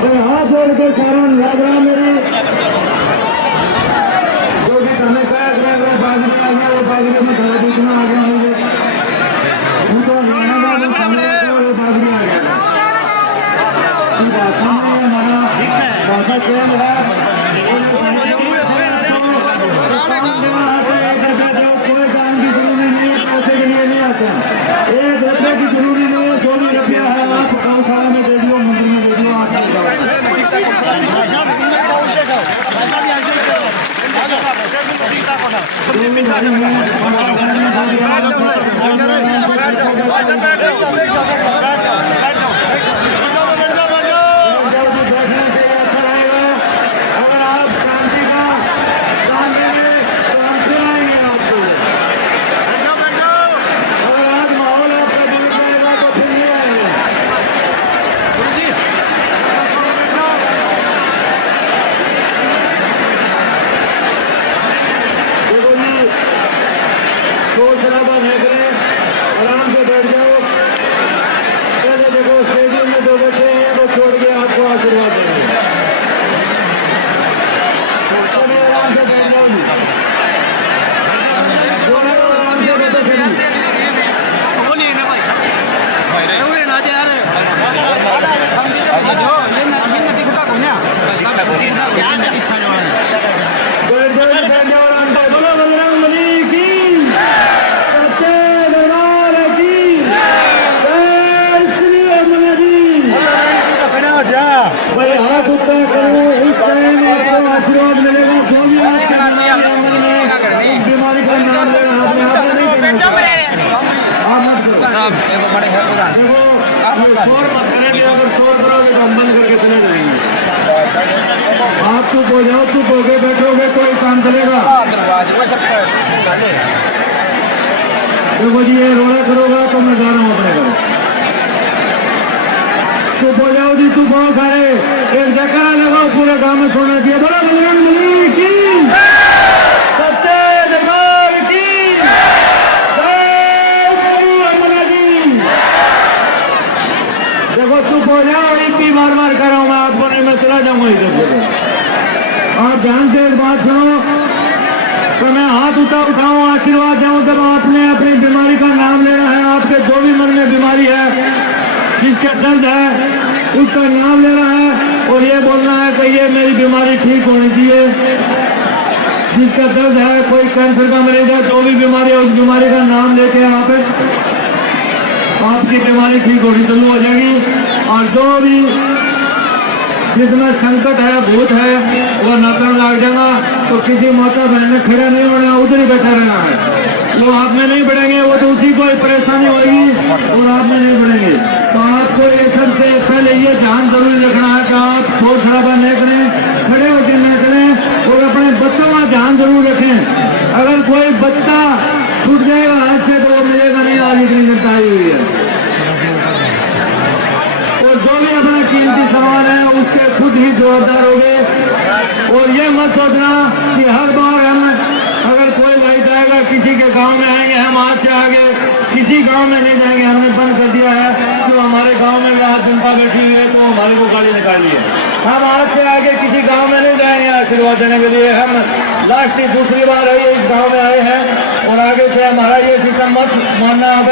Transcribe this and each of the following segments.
भाई हाथ जोड़ के कारण याद रहा मेरी जो भी हमें कहा वो बाजी आ गया, वो बाजी में खड़ा बीचना आ गया उनको वो बाजी आ गया। हमारा भाषा चेंज है, कोई काम की जरूरी नहीं है, पैसे के लिए नहीं आता, एक रुपये की जरूरी नहीं है, जो भी रुपया है आप गौशाला में दे दियो, मंदिर में दे दियो, आप आशीर्वाद मिलेगा। जो भी बीमारी का नाम आप चुप हो जाओ, चुप हो गए बैठोगे कोई काम चलेगा। देखो जी ये रोड़ा करोगा तो मैं जा रहा हूँ अपने घर। चुप हो जाओ जी, चुप हो सारे, एक जगह लगाओ, पूरे गांव में सोना चाहिए। बोला बजरंग बली की, सच्चे दरबार की देखो चुप हो जाओ, इतनी मार मार कर रहा हूँ मैं आपको, नहीं मैं चला जाऊंगा इधर। और ध्यान से एक बात सुनो, तो मैं हाथ उठाऊं आशीर्वाद दूं, तब आपने अपनी बीमारी का नाम लेना है। आपके जो भी मन में बीमारी है, जिसका दर्द है, उसका नाम लेना है और ये बोलना है कि ये मेरी बीमारी ठीक होनी चाहिए। जिसका दर्द है, कोई कैंसर का मरीज है, जो भी बीमारी है, उस बीमारी का नाम लेके आप आपकी बीमारी ठीक होनी चालू हो जाएगी। और जो भी जिसमें संकट है, भूत है, वो नकल लग जाएगा। तो किसी माता बहन ने खड़ा नहीं होना, उधर ही बैठा रहना है। वो आप में नहीं बढ़ेंगे, वो तो उसी को परेशानी होगी और आप में नहीं बढ़ेंगे। तो आपको ये सबसे पहले ये ध्यान जरूर रखना है कि आप शोर शराबा नहीं करें, खड़े होकर नहीं करें और अपने बच्चों का ध्यान जरूर रखें। अगर कोई बच्चा छूट जाएगा हाथ से तो वो मिलेगा नहीं, आज इतनी जनता आई हुई है। और जो भी अपना कीमती सामान है उसके खुद ही जवाबदार होंगे। और ये मत सोचना कि हर बार हम अगर कोई भाई जाएगा किसी के गांव में आएंगे, हम आज से आगे किसी गांव में नहीं जाएंगे। हमने बंद कर दिया है जो हमारे गांव में आज जनता बैठी हुई है तो हमारे को गाली निकाली है। हम आज से आगे किसी गांव में नहीं जाएंगे आशीर्वाद देने के लिए। हम लास्ट दूसरी बार है इस गांव में आए हैं और आगे से हमारा ये सिस्टम मत मानना। अब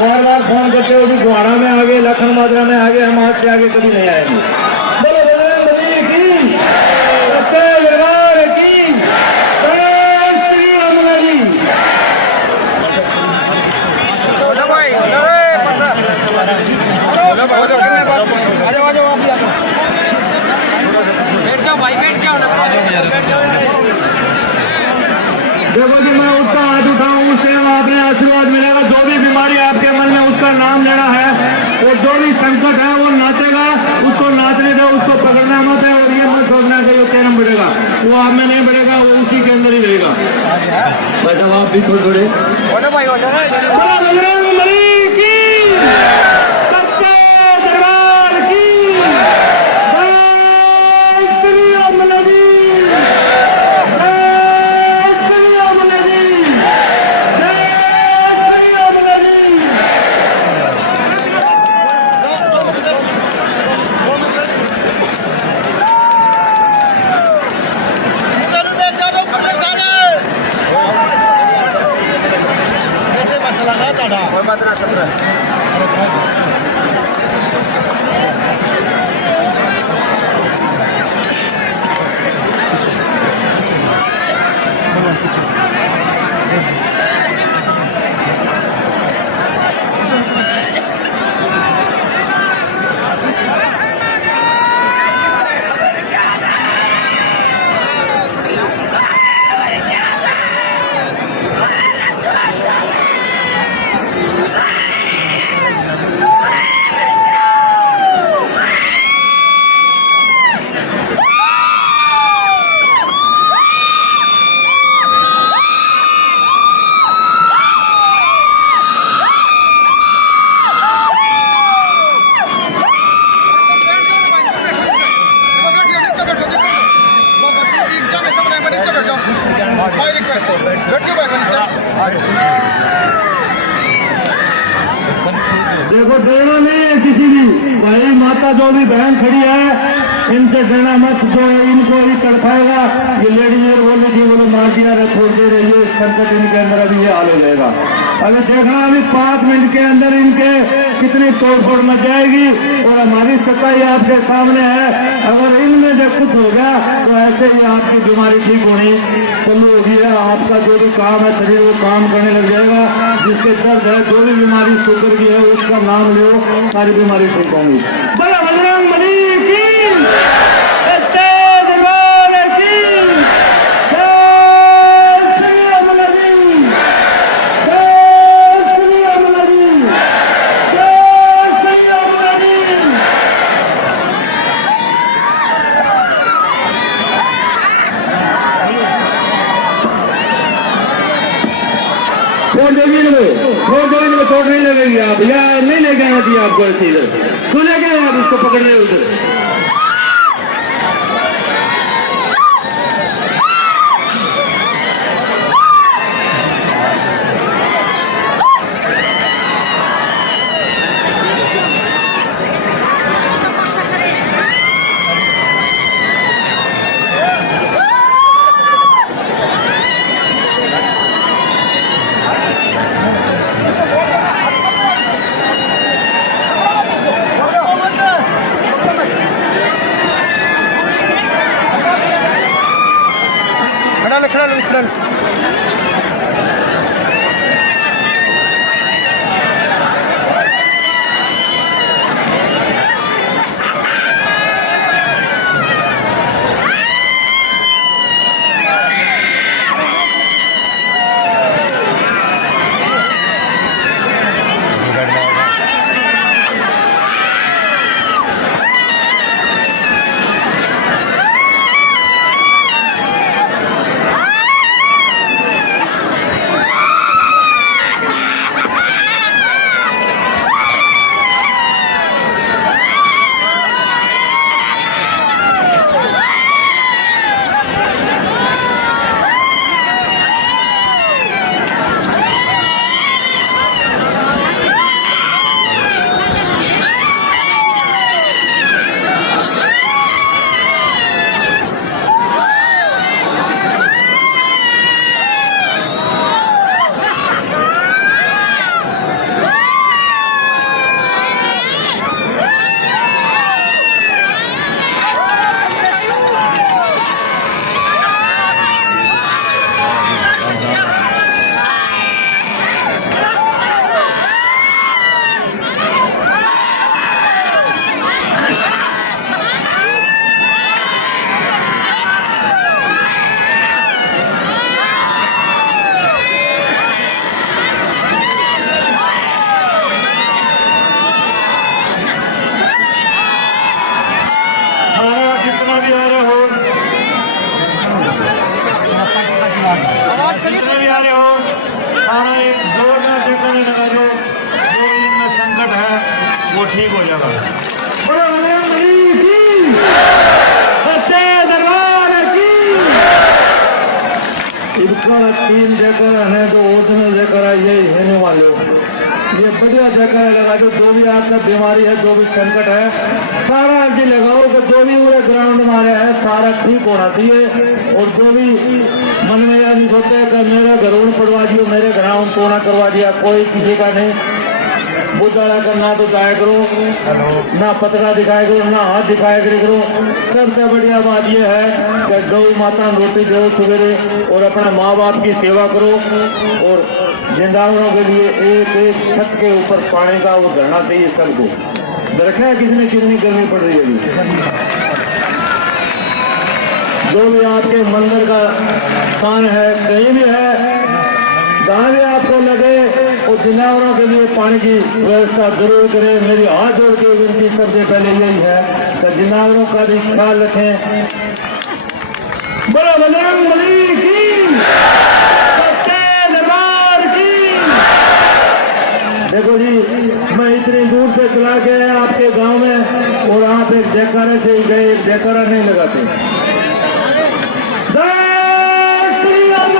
बार बार फोन करते हो कि गुहारा में आगे, लखन माजरा में आगे, हम आज से आगे कभी नहीं आएंगे। देखो जी मैं उसका हाथ उठाऊं, उससे आपने आशीर्वाद मिलेगा। जो भी बीमारी आपके मन में, उसका नाम लेना है। और जो भी संकट है वो नाचेगा, उसको नाचने दो, उसको पकड़ना मत है। और ये मत सोचना कि वो कैरम बढ़ेगा, वो आप में नहीं बढ़ेगा, वो उसी के अंदर ही रहेगा। बस आप भी थोड़े थोड़े खड़ी है, इनसे डरना मत, जो इनको ही तड़पाएगा। ये लेडीज बोले थी, बोले मार दिया रे, छोड़ दे रहे, ये संकट इनके अंदर अभी ये हाल हो जाएगा। अभी देखना, अभी 5 मिनट के अंदर इनके कितनी तोड़फोड़ मच जाएगी। और हमारी सच्चाई आपके सामने है, अगर इनमें जब कुछ हो गया तो ऐसे ही आपकी बीमारी ठीक होनी चालू होगी है। आपका जो भी काम है शरीर वो काम करने लग जाएगा। जिसके दर्द है, जो भी बीमारी शुगर की है, उसका नाम लो, सारी बीमारी ठीक होंगी। बड़ा बजरंग बली की चोट नहीं लगेगी। आप या नहीं लेके आना चाहिए आपको ऐसी इधर, क्यों लेके आए आप इसको पकड़ रहे हो उधर? खड़ा जितने भी आ रहे हो, सारा एक जोरदार से कहने लगा, जो इनमें संकट है वो ठीक हो जाएगा। इनका 3 जगह है, जो ओरिजिनल जगह है, ये होने वाले ये बढ़िया जगह लगा दो। जो भी आपका बीमारी है, जो भी संकट है, सारा अर्जी लगाओ कि जो भी पूरे ग्राउंड मारे है सारा ठीक होना चाहिए। और जो भी मन में यह नहीं सोचते कि मेरा ग्राउंड पड़वा दियो, मेरे ग्राउंड तोड़ा करवा दिया, कोई किसी का नहीं। बुझाड़ा करना तो जाया करो, ना पतला दिखाया करो, ना हाथ दिखाया करो। सबसे बढ़िया बात यह है कि गौ माता रोटी दो सवेरे, और अपना माँ बाप की सेवा करो। और जिंदावरों के लिए एक एक छत के ऊपर पानी का वो धरना चाहिए सबको। देखा है किसने कितनी गर्मी पड़ रही है अभी। जो भी आपके मंदिर का स्थान है, कहीं भी है, जहाँ भी आपको लगे, और जानवरों के लिए पानी की व्यवस्था जरूर करें। मेरी हाथ जोड़ के विनती सबसे पहले यही है कि जानवरों का भी ख्याल रखें। बड़ा बजरंग बली की, देखो जी, मैं इतनी दूर से चला के आपके गांव में, और आप एक जयकारे से ही गए, एक जयकारा नहीं लगाते। जय श्री राम।